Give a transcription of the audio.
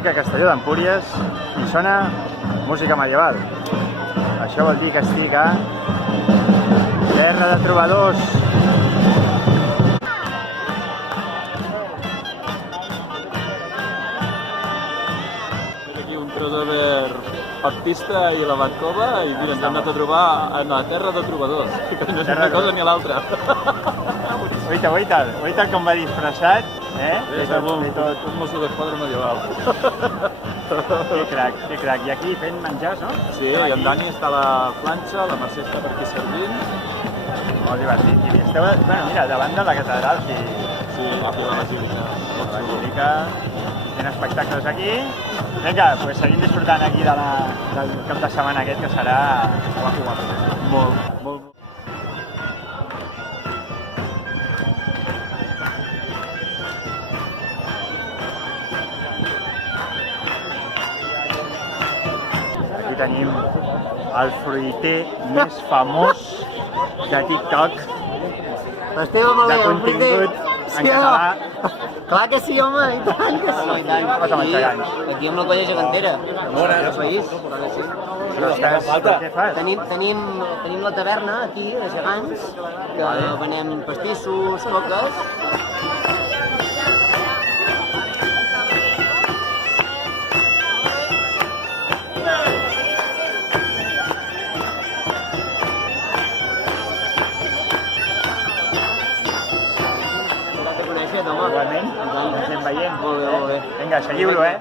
Estic a Castelló d'Empúries i sona música medieval. Això vol dir que estic a terra de trobadors. Aquí un crossover pactista i la Batcova i mira, ens hem anat a trobar en la terra de trobadors, que no és una cosa ni l'altra. Oita com va disfressat, eh? És un mosso d'esquadra medieval. Que crac. I aquí fent menjars, no? Sí, i en Dani està a la planxa, la Mercè està per aquí servint. Molt divertit. I esteu, bueno, mira, davant de la catedral, Sí, aquí a la Basílica. la Basílica, fent espectacles aquí. Vinga, pues seguim disfrutant aquí del cap de setmana aquest, que serà guapo. Molt. Aquí tenim el fruiter més famós de TikTok, Esteve Malé, de contingut en català. Clar que sí, home, i tant que sí. Vas amb els gegants. Aquí amb la colla gegantera. Bona, el país. Clar que sí. Però què fas? Tenim la taverna aquí, de gegants, que venem pastissos, coques. Igualment, ens anem veient. Molt bé. Vinga, seguiu-lo, eh?